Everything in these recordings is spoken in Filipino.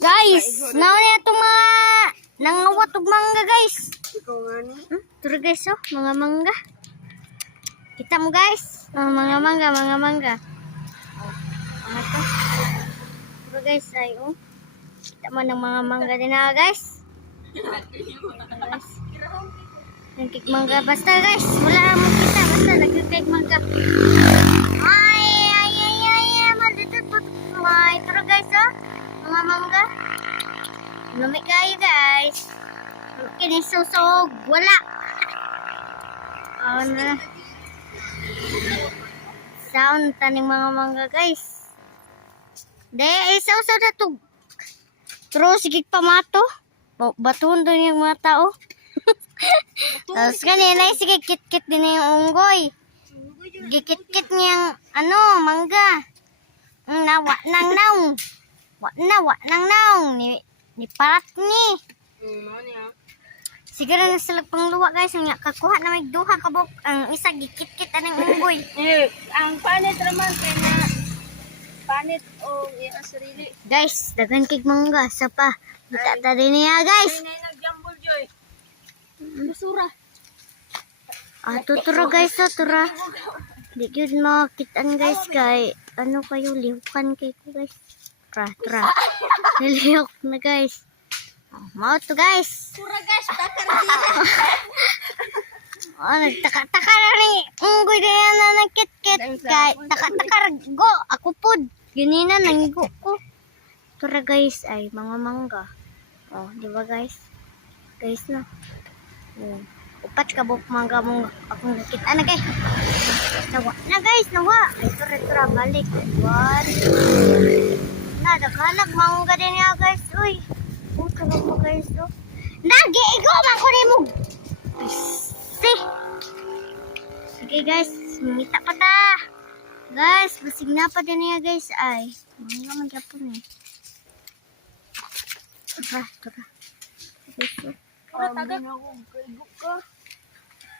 Guys, naon na itong mga nangawat og mangga guys. Turo guys oh, mga mangga. Kita mo guys, mga mangga. Oh, ano to? Turo guys ay oh. Kita mo ng mga mangga din na guys. Guys. Nagkik mangga basta guys, wala mo kita basta nagkik mangga. Ay, maldito po. May turo guys oh. Mga mangga. Lumik kayo guys. Kinisusog. Wala. Oh na. Sound taning mga mangga guys. De, isaw-saw na to. Pero sige pamato. Batuon doon yung mga tao. Tapos kanina sige kit-kit din yung unggoy. Gikit-kit niyang ano, mangga. Nawa nang naong. Wa nang naong ni parat ni. Siguro na sila pangluwa guys, nga kakuha na may duha ka bok, ang isa gikit-kit anang unggoy. Ang panit raman kay na panit o iya sarili. Guys, daghan kig mangga sa pa. Kita ta din niya guys. Nay nagjambol joy. Busura. Tuturo guys, tura. Di gyud makitaan guys kay ano kayo lihukan kay ko guys. Tra. Nilihok na guys. Mao to guys. Pura guys, takar dira. Nagtaka-taka na ni unggoy ganyan na nagkit-kit kay taka-taka go ako pod. Ganina nanggo ko. Tura guys ay mga mangga. Oh, di ba guys? Guys na. Upat ka buk mangga mong akong nakita na guys. Nawa ay tura balik. One. Nagkalag mangga din ya guys. Uy. Puto na po guys oh. Nag-iigo man ko rin mo. Sige guys, mimita pa ta. Guys, basig na pa din niya guys. Ay, mangga man Japon eh. Tura. Guys oh. Tagat ako kaigo ka.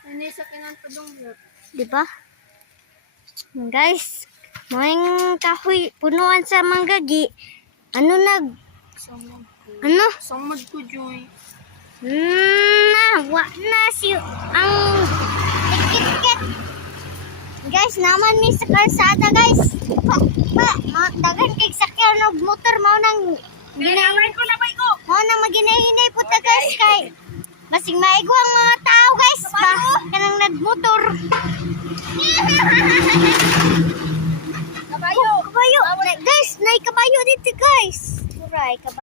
Ani sa kinang padong. Diba? Guys, maing kahoy punuan sa manggagi. Samad ko joy. Wa na si ang tikit-kit. Guys, naman ni sa kalsada guys. Dagan kay sakyaw ng motor mao nang Ginahinay ko na ba ko? mao nang maginahinay puta guys kay basig maigo ang mga tao guys ba kanang nagmotor. Kabayo. Kabayo. Guys, nay kabayo dito guys. Turay kabayo.